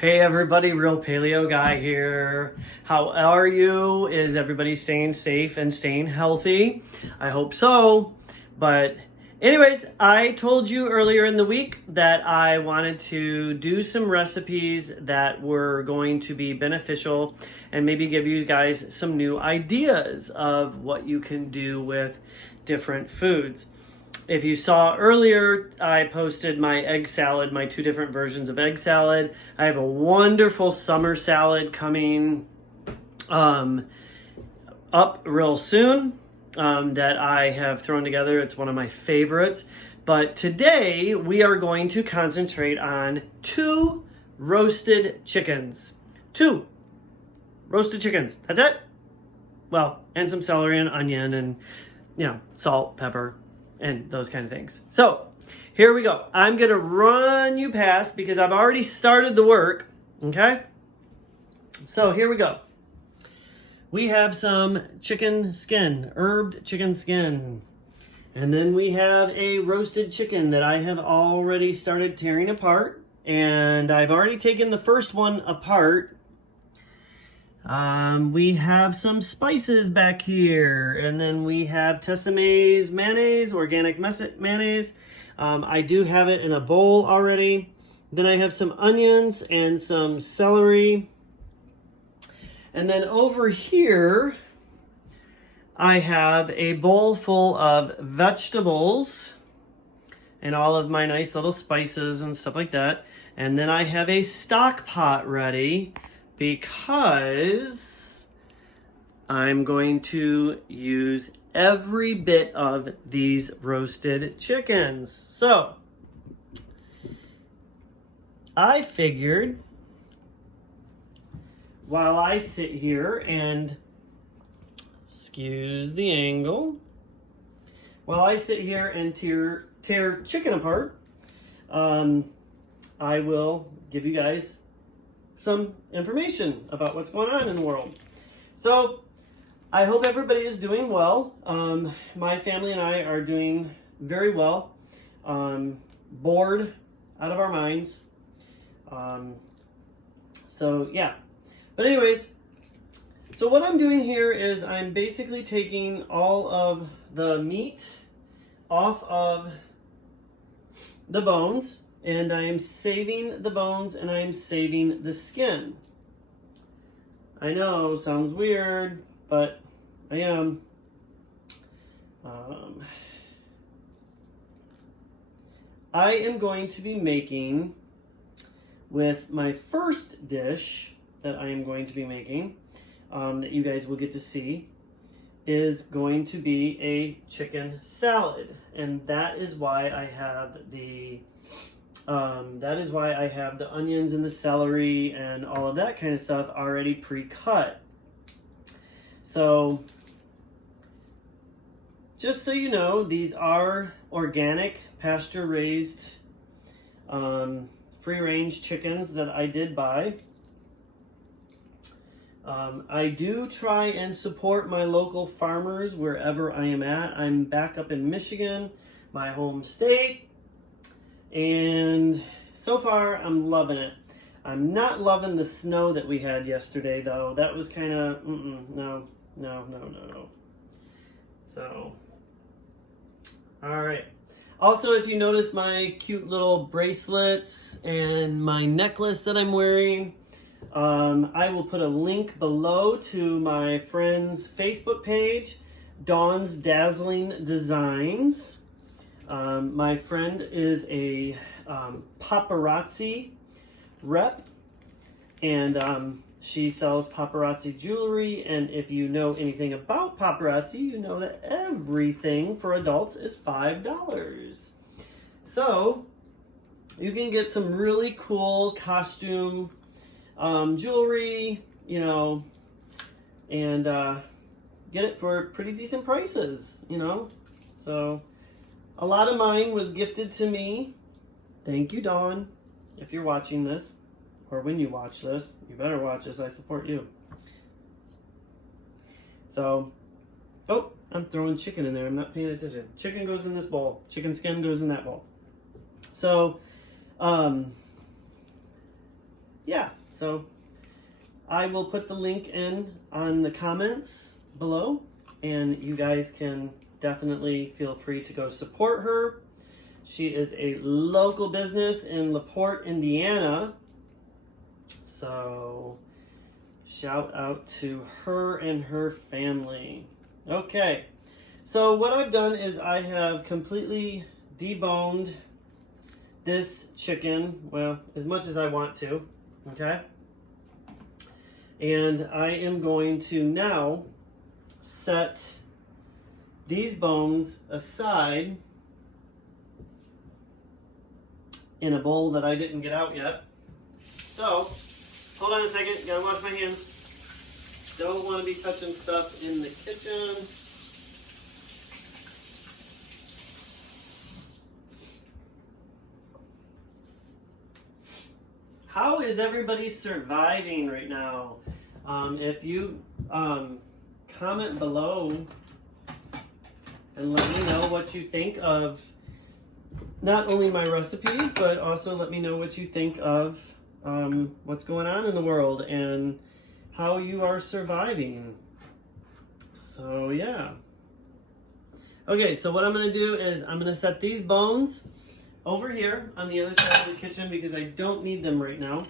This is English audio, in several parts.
Hey everybody, Real Paleo Guy here. How are you? Is everybody staying safe and staying healthy? I hope so. But anyways, I told you earlier in the week that I wanted to do some recipes that were going to be beneficial and maybe give you guys some new ideas of what you can do with different foods. If you saw earlier, I posted my egg salad, my two different versions of egg salad. I have a wonderful summer salad coming up real soon that I have thrown together. It's one of my favorites. But today we are going to concentrate on two roasted chickens. Two roasted chickens. That's it. Well, and some celery and onion and, salt, pepper, and those kind of things. So here we go. I'm going to run you past because I've already started the work. Okay? So here we go. We have some chicken skin, herbed chicken skin. And then we have a roasted chicken that I have already started tearing apart. And I've already taken the first one apart. We have some spices back here, and then we have Tessemae's mayonnaise, organic mayonnaise. I do have it in a bowl already. Then I have some onions and some celery. And then over here, I have a bowl full of vegetables and all of my nice little spices and stuff like that. And then I have a stock pot ready because I'm going to use every bit of these roasted chickens. So I figured while I sit here and, excuse the angle, while I sit here and tear chicken apart, I will give you guys some information about what's going on in the world. So I hope everybody is doing well. My family and I are doing very well. Bored out of our minds. So yeah. But anyways, so what I'm doing here is I'm basically taking all of the meat off of the bones. And I am saving the bones and I am saving the skin. I know, sounds weird, but I am. I am going to be making, with my first dish that I am going to be making, that you guys will get to see, is going to be a chicken salad. And that is why I have the onions and the celery and all of that kind of stuff already pre-cut. So, just so you know, these are organic, pasture-raised, free-range chickens that I did buy. I do try and support my local farmers wherever I am at. I'm back up in Michigan, my home state. And so far, I'm loving it. I'm not loving the snow that we had yesterday, though. That was kind of, no. So, all right. Also, if you notice my cute little bracelets and my necklace that I'm wearing, I will put a link below to my friend's Facebook page, Dawn's Dazzling Designs. My friend is a paparazzi rep, and she sells paparazzi jewelry. And if you know anything about paparazzi, you know that everything for adults is $5. So you can get some really cool costume jewelry, and get it for pretty decent prices, So a lot of mine was gifted to me. Thank you, Dawn. If you're watching this, or when you watch this, you better watch this. I support you. So, oh, I'm throwing chicken in there. I'm not paying attention. Chicken goes in this bowl. Chicken skin goes in that bowl. So, yeah, so I will put the link in on the comments below, and you guys can definitely feel free to go support her. She is a local business in LaPorte, Indiana. So shout out to her and her family. Okay, so what I've done is I have completely deboned this chicken, well, as much as I want to, okay? And I am going to now set these bones aside in a bowl that I didn't get out yet. So, hold on a second, gotta wash my hands. Don't want to be touching stuff in the kitchen. How is everybody surviving right now? If you comment below and let me know what you think of not only my recipes, but also let me know what you think of what's going on in the world and how you are surviving. So yeah. Okay, so what I'm gonna do is I'm gonna set these bones over here on the other side of the kitchen because I don't need them right now.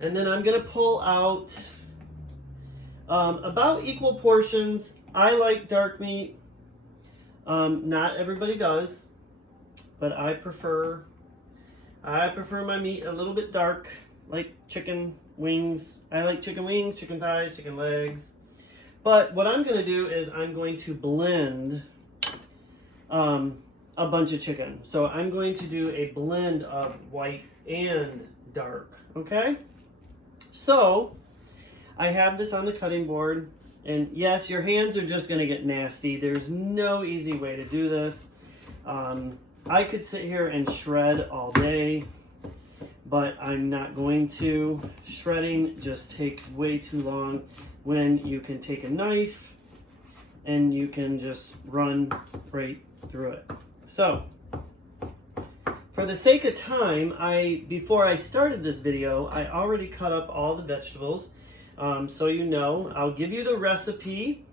And then I'm gonna pull out about equal portions. I like dark meat. Not everybody does, but I prefer my meat a little bit dark, like chicken wings. I like chicken wings, chicken thighs, chicken legs. But what I'm gonna do is I'm going to blend a bunch of chicken. So I'm going to do a blend of white and dark, okay? So I have this on the cutting board, and yes, your hands are just gonna get nasty. There's no easy way to do this. I could sit here and shred all day, but I'm not going to. Shredding just takes way too long when you can take a knife and you can just run right through it. So, for the sake of time, before I started this video, I already cut up all the vegetables. So you know, I'll give you the recipe,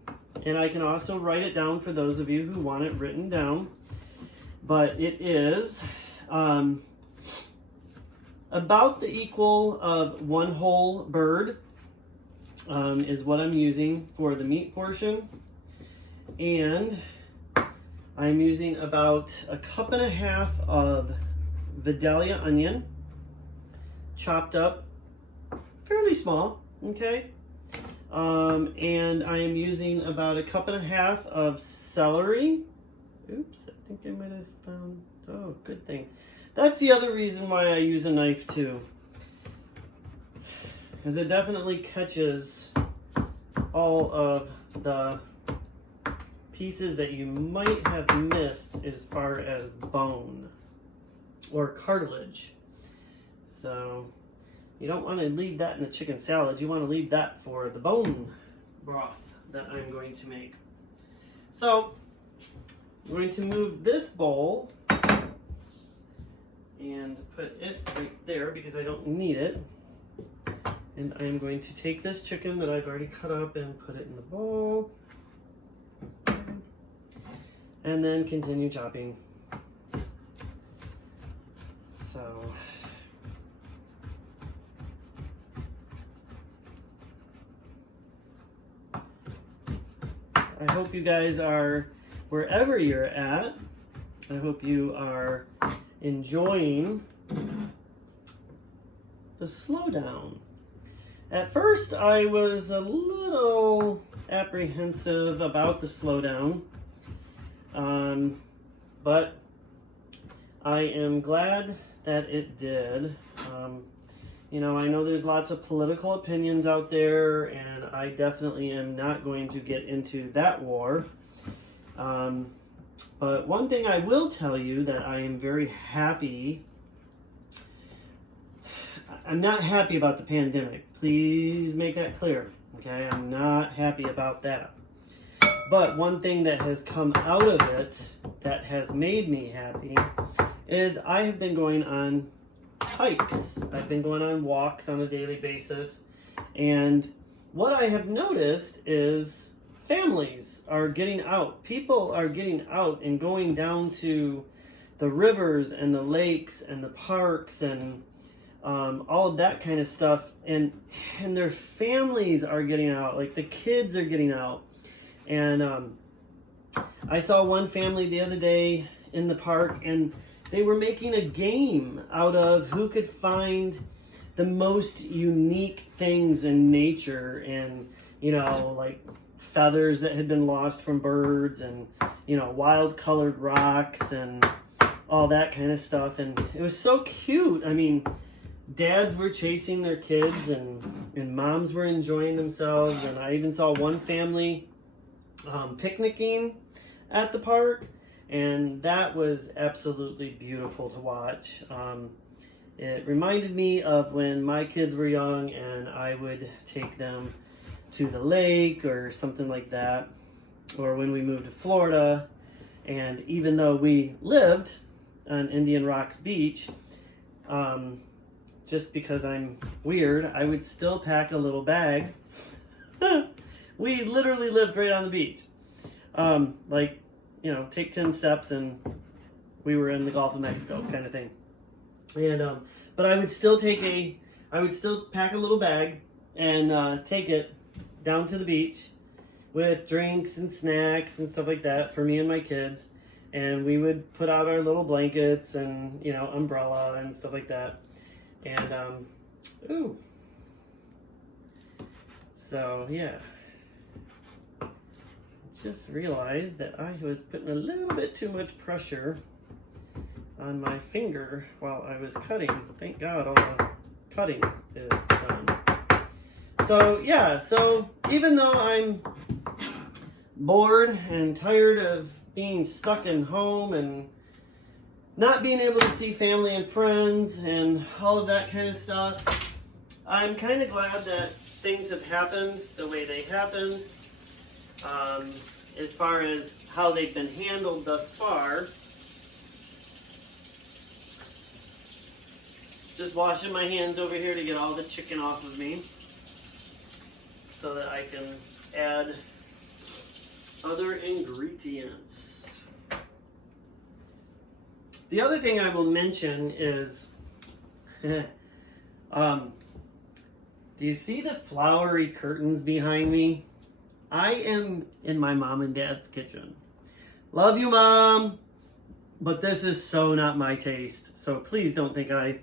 and I can also write it down for those of you who want it written down. But it is about the equal of one whole bird is what I'm using for the meat portion. And I'm using about 1.5 cups of Vidalia onion, chopped up fairly small, okay? And I am using about 1.5 cups of celery. Oops, I think I might have found, oh, good thing. That's the other reason why I use a knife too, because it definitely catches all of the pieces that you might have missed as far as bone or cartilage. So you don't want to leave that in the chicken salad. You want to leave that for the bone broth that I'm going to make. So I'm going to move this bowl and put it right there because I don't need it. And I'm going to take this chicken that I've already cut up and put it in the bowl. And then continue chopping. So I hope you guys are, wherever you're at, I hope you are enjoying the slowdown. At first I was a little apprehensive about the slowdown. But I am glad that it did. You know, I know there's lots of political opinions out there, and I definitely am not going to get into that war. But one thing I will tell you that I am very happy. I'm not happy about the pandemic. Please make that clear, okay? I'm not happy about that. But one thing that has come out of it that has made me happy is I have been going on hikes. I've been going on walks on a daily basis. And what I have noticed is families are getting out. People are getting out and going down to the rivers and the lakes and the parks and all of that kind of stuff. And their families are getting out. Like the kids are getting out. And I saw one family the other day in the park, and they were making a game out of who could find the most unique things in nature, and like feathers that had been lost from birds, and wild colored rocks and all that kind of stuff. And it was so cute. I mean, dads were chasing their kids, and moms were enjoying themselves. And I even saw one family picnicking at the park, and that was absolutely beautiful to watch. It reminded me of when my kids were young and I would take them to the lake or something like that, or when we moved to Florida. And even though we lived on Indian Rocks Beach, just because I'm weird, I would still pack a little bag. We literally lived right on the beach. Take 10 steps and we were in the Gulf of Mexico kind of thing. And but I would still pack a little bag and take it down to the beach with drinks and snacks and stuff like that for me and my kids. And we would put out our little blankets and umbrella and stuff like that. And so yeah, just realized that I was putting a little bit too much pressure on my finger while I was cutting. Thank God all the cutting is done. So yeah, so even though I'm bored and tired of being stuck in home and not being able to see family and friends and all of that kind of stuff, I'm kind of glad that things have happened the way they happened. As far as how they've been handled thus far. Just washing my hands over here to get all the chicken off of me so that I can add other ingredients. The other thing I will mention is, do you see the flowery curtains behind me? I am in my mom and dad's kitchen. Love you, Mom, but this is so not my taste. So please don't think I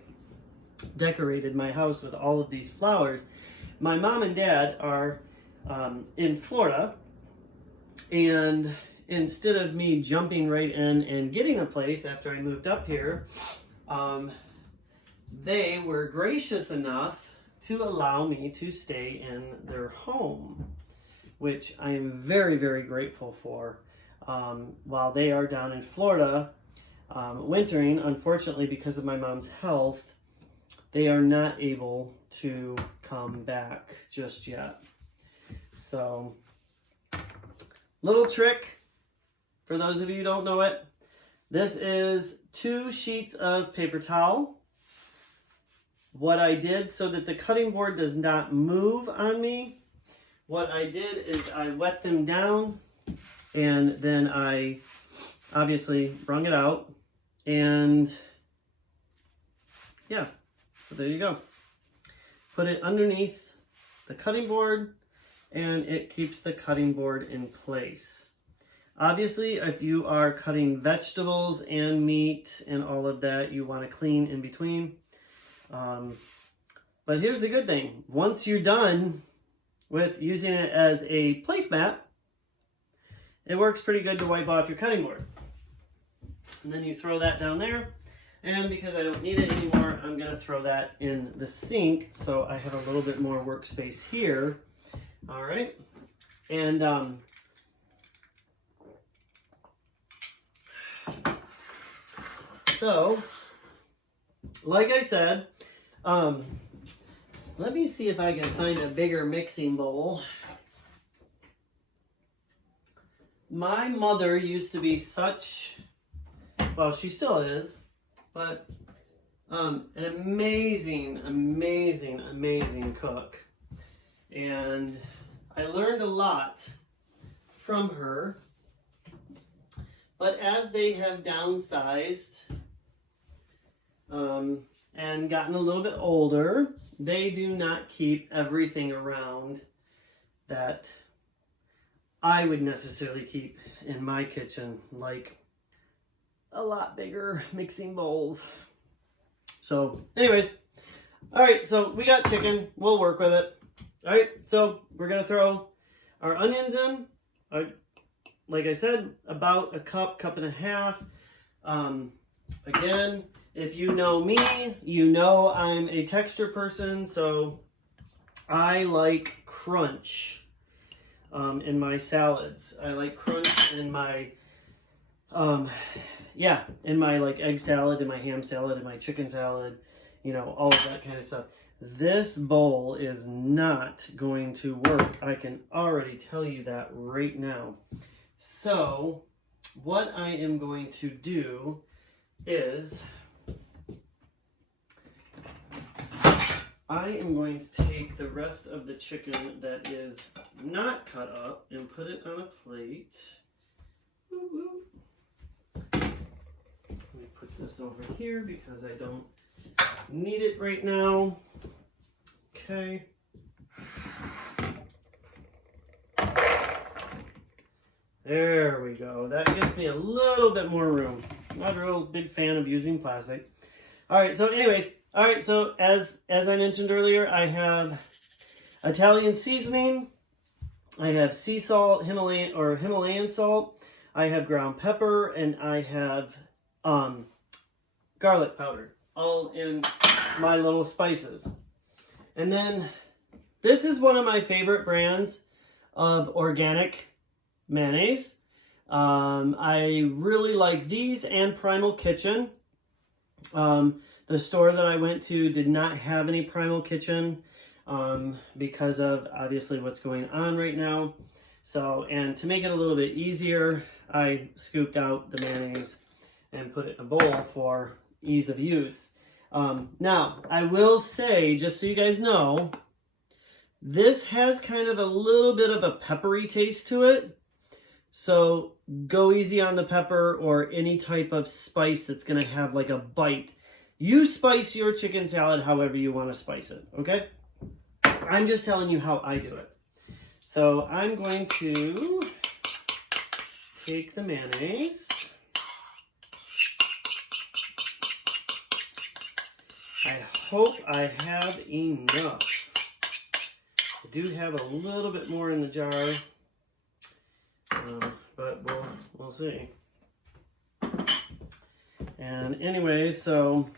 decorated my house with all of these flowers. My mom and dad are in Florida, and instead of me jumping right in and getting a place after I moved up here, they were gracious enough to allow me to stay in their home, which I am very, very grateful for. While they are down in Florida wintering, unfortunately because of my mom's health, they are not able to come back just yet. So, little trick, for those of you who don't know it, this is 2 sheets of paper towel. What I did so that the cutting board does not move on me, what I did is I wet them down, and then I obviously wrung it out, and yeah, so there you go. Put it underneath the cutting board, and it keeps the cutting board in place. Obviously, if you are cutting vegetables and meat and all of that, you want to clean in between. But here's the good thing. Once you're done with using it as a placemat, it works pretty good to wipe off your cutting board. And then you throw that down there. And because I don't need it anymore, I'm going to throw that in the sink so I have a little bit more workspace here. All right. And so, like I said, let me see if I can find a bigger mixing bowl. My mother used to be such, well, she still is, but An amazing, amazing, amazing cook. And I learned a lot from her. But as they have downsized and gotten a little bit older, they do not keep everything around that I would necessarily keep in my kitchen, like a lot bigger mixing bowls. So anyways, all right, so we got chicken. We'll work with it. All right, so we're going to throw our onions in. Like I said, about a cup and a half. Again, if you know me, you know I'm a texture person, so I like crunch in my salads. I like crunch in my, in my like egg salad, in my ham salad, in my chicken salad, you know, all of that kind of stuff. This bowl is not going to work. I can already tell you that right now. So what I am going to do is I am going to take the rest of the chicken that is not cut up and put it on a plate. Let me put this over here because I don't need it right now. Okay. There we go. That gives me a little bit more room. Not a real big fan of using plastic. All right, so anyways, all right, so as I mentioned earlier, I have Italian seasoning. I have sea salt, Himalayan salt. I have ground pepper, and I have garlic powder, all in my little spices. And then this is one of my favorite brands of organic mayonnaise. I really like these and Primal Kitchen. The store that I went to did not have any Primal Kitchen because of obviously what's going on right now. So, and to make it a little bit easier, I scooped out the mayonnaise and put it in a bowl for ease of use. Now, I will say, just so you guys know, this has kind of a little bit of a peppery taste to it. So go easy on the pepper or any type of spice that's going to have like a bite. You spice your chicken salad however you want to spice it, okay? I'm just telling you how I do it. So I'm going to take the mayonnaise. I hope I have enough. I do have a little bit more in the jar. But we'll see. And anyways, so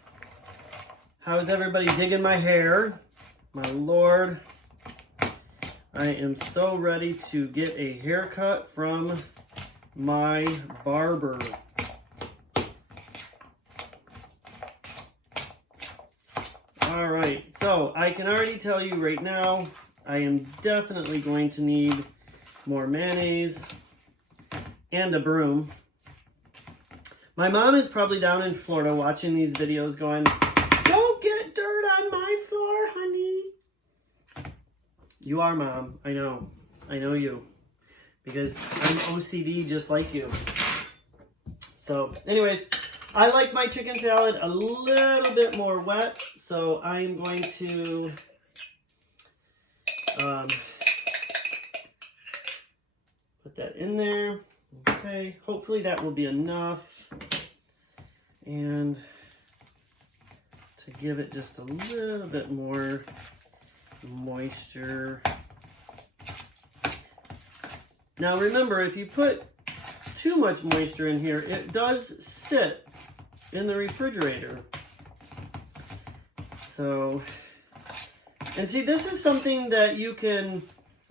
how's everybody digging my hair? My Lord, I am so ready to get a haircut from my barber. All right, so I can already tell you right now, I am definitely going to need more mayonnaise and a broom. My mom is probably down in Florida watching these videos going, "Don't get dirt on my floor, honey." You are, Mom. I know. I know you. Because I'm OCD just like you. So, anyways, I like my chicken salad a little bit more wet. So, I'm going to put that in there. Okay, hopefully that will be enough. And to give it just a little bit more moisture. Now remember, if you put too much moisture in here, it does sit in the refrigerator. So, and see, this is something that you can,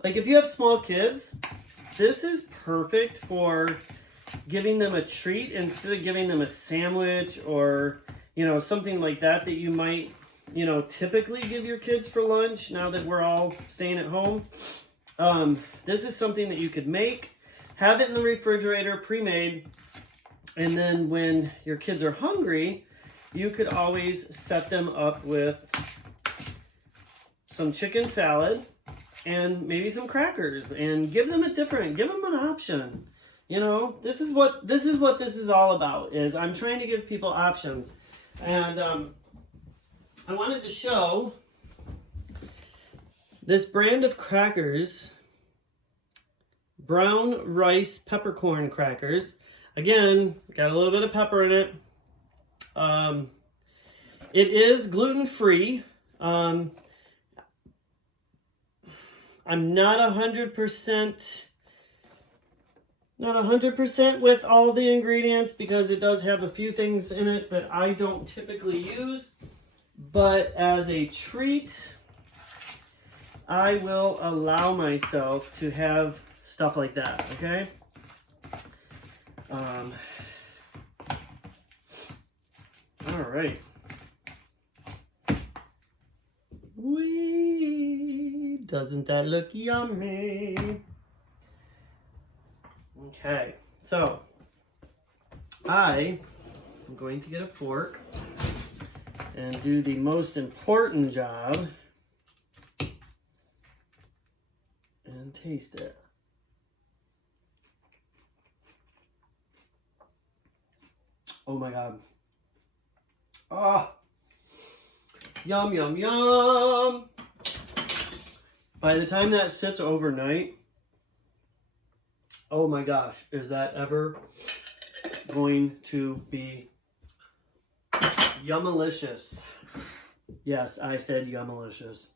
like if you have small kids, this is perfect for giving them a treat instead of giving them a sandwich or, you know, something like that that you might, you know, typically give your kids for lunch now that we're all staying at home. This is something that you could make, have it in the refrigerator pre-made, and then when your kids are hungry, you could always set them up with some chicken salad and maybe some crackers, and give them give them an option. You know, this is what this is all about, is I'm trying to give people options. And I wanted to show this brand of crackers, brown rice peppercorn crackers. Again, got a little bit of pepper in it. It is gluten-free. I'm not 100% with all the ingredients, because it does have a few things in it that I don't typically use. But as a treat, I will allow myself to have stuff like that, okay? All right. Whee! Doesn't that look yummy? Okay, so I am going to get a fork and do the most important job and taste it. Oh my God. Ah, yum, yum, yum. By the time that sits overnight, oh my gosh, is that ever going to be yummalicious? Yes, I said yummalicious.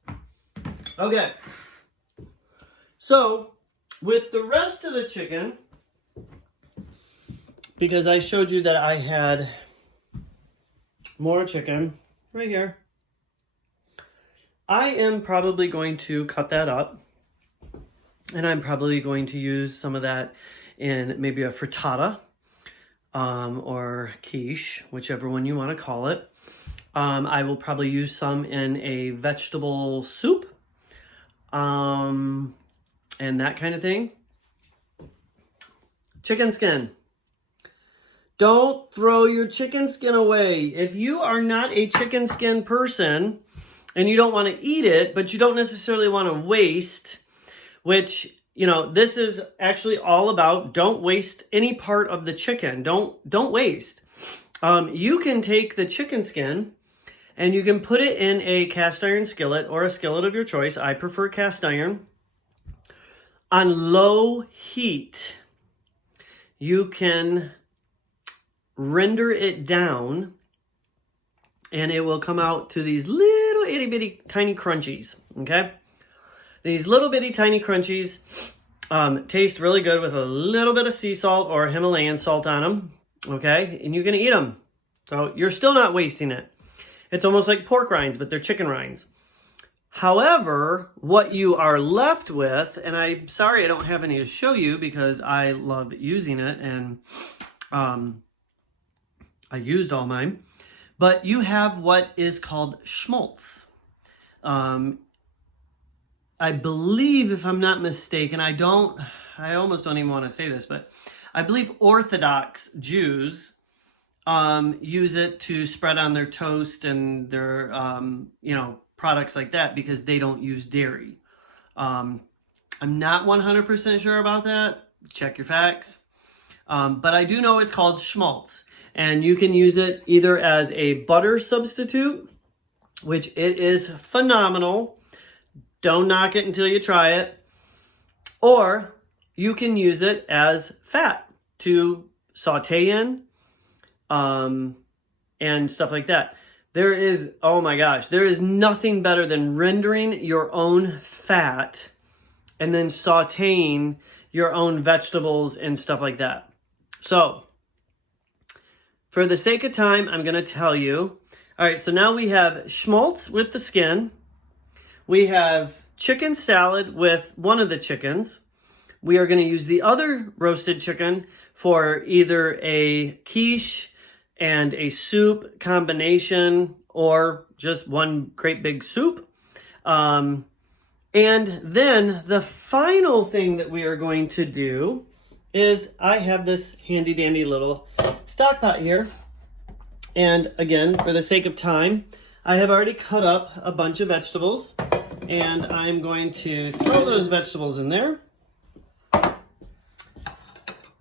Okay, so with the rest of the chicken, because I showed you that I had more chicken right here, I am probably going to cut that up, and I'm probably going to use some of that in maybe a frittata or quiche, whichever one you want to call it. I will probably use some in a vegetable soup and that kind of thing. Chicken skin. Don't throw your chicken skin away. If you are not a chicken skin person and you don't want to eat it, but you don't necessarily want to waste, which, you know, this is actually all about, don't waste any part of the chicken. Don't waste. You can take the chicken skin and you can put it in a cast iron skillet or a skillet of your choice. I prefer cast iron. On low heat, you can render it down and it will come out to these little itty bitty tiny crunchies, okay? These little bitty tiny crunchies taste really good with a little bit of sea salt or Himalayan salt on them, okay? And you can eat them. So you're still not wasting it. It's almost like pork rinds, but they're chicken rinds. However, what you are left with, and I'm sorry I don't have any to show you because I love using it and I used all mine, but you have what is called schmaltz. I believe, if I'm not mistaken, I almost don't even want to say this, but I believe Orthodox Jews use it to spread on their toast and their, products like that, because they don't use dairy. I'm not 100% sure about that. Check your facts. But I do know it's called schmaltz. And you can use it either as a butter substitute, which it is phenomenal. Don't knock it until you try it. Or you can use it as fat to saute in and stuff like that. There is, oh my gosh, there is nothing better than rendering your own fat and then sauteing your own vegetables and stuff like that. So, for the sake of time, I'm going to tell you. All right, so now we have schmaltz with the skin. We have chicken salad with one of the chickens. We are going to use the other roasted chicken for either a quiche and a soup combination, or just one great big soup. And then the final thing that we are going to do is I have this handy dandy little stock pot here. And again, for the sake of time, I have already cut up a bunch of vegetables, and I'm going to throw those vegetables in there.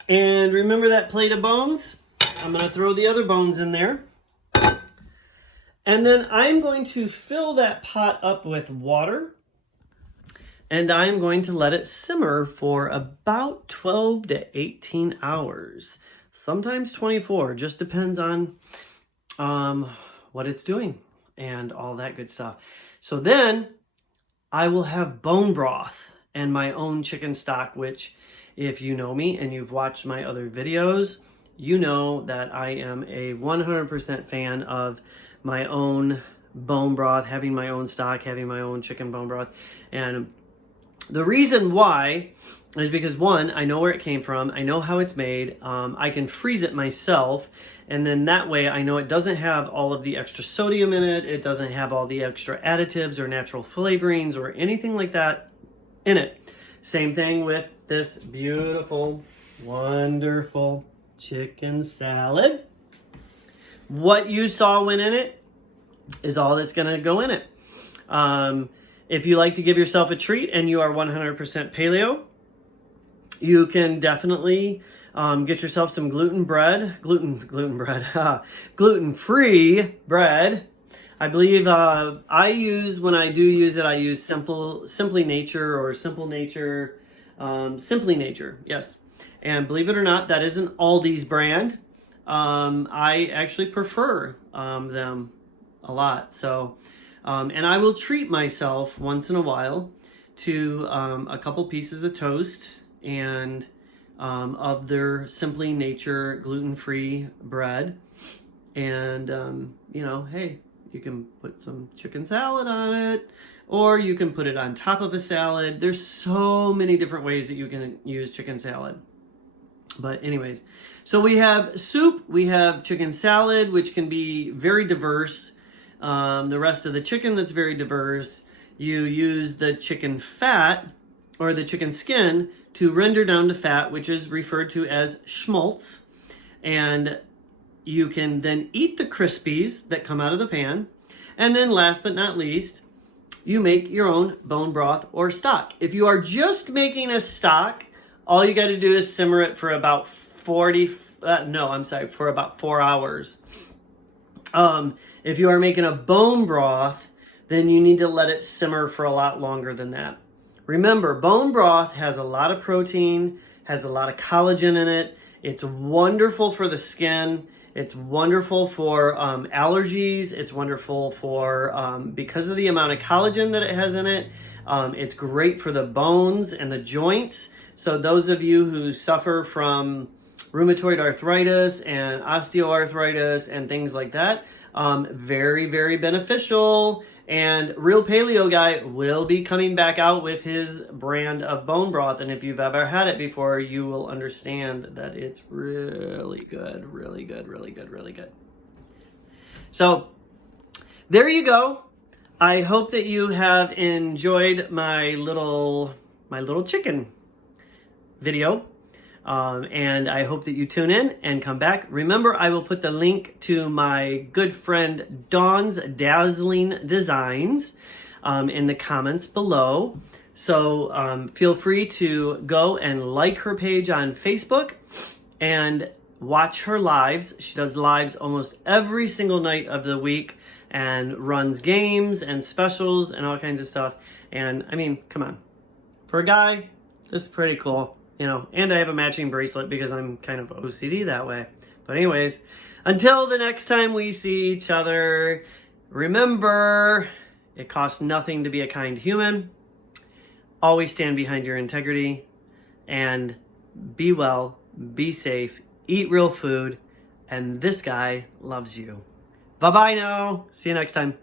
And remember that plate of bones? I'm going to throw the other bones in there. And then I'm going to fill that pot up with water, and I'm going to let it simmer for about 12 to 18 hours. Sometimes 24, just depends on what it's doing and all that good stuff. So then I will have bone broth and my own chicken stock, which if you know me and you've watched my other videos, you know that I am a 100% fan of my own bone broth, having my own stock, having my own chicken bone broth. And the reason why is because, one, I know where it came from. I know how it's made. I can freeze it myself. And then that way I know it doesn't have all of the extra sodium in it. It doesn't have all the extra additives or natural flavorings or anything like that in it. Same thing with this beautiful, wonderful chicken salad. What you saw went in it is all that's going to go in it. If you like to give yourself a treat and you are 100% paleo, you can definitely get yourself some gluten-free bread. I believe when I do use it, I use Simply Nature or Simple Nature, Simply Nature, yes. And believe it or not, that is an Aldi's brand. I actually prefer them a lot. So, and I will treat myself once in a while to a couple pieces of toast and of their Simply Nature gluten-free bread. And, you know, hey, you can put some chicken salad on it, or you can put it on top of a salad. There's so many different ways that you can use chicken salad. But anyways, so we have soup, we have chicken salad, which can be very diverse. The rest of the chicken that's very diverse. You use the chicken fat or the chicken skin to render down to fat, which is referred to as schmaltz. And you can then eat the crispies that come out of the pan. And then last but not least, you make your own bone broth or stock. If you are just making a stock, all you got to do is simmer it for about for about 4 hours. If you are making a bone broth, then you need to let it simmer for a lot longer than that. Remember, bone broth has a lot of protein, has a lot of collagen in it. It's wonderful for the skin. It's wonderful for allergies. It's wonderful for, because of the amount of collagen that it has in it, it's great for the bones and the joints. So those of you who suffer from rheumatoid arthritis and osteoarthritis and things like that, very, very beneficial. And Real Paleo Guy will be coming back out with his brand of bone broth. And if you've ever had it before, you will understand that it's really good, really good, really good, really good. So there you go. I hope that you have enjoyed my little chicken video. And I hope that you tune in and come back. Remember, I will put the link to my good friend Dawn's Dazzling Designs in the comments below. So feel free to go and like her page on Facebook and watch her lives. She does lives almost every single night of the week and runs games and specials and all kinds of stuff. And I mean, come on. For a guy, this is pretty cool. You know, and I have a matching bracelet because I'm kind of OCD that way. But anyways, until the next time we see each other, remember, it costs nothing to be a kind human. Always stand behind your integrity. And be well, be safe, eat real food, and this guy loves you. Bye-bye now. See you next time.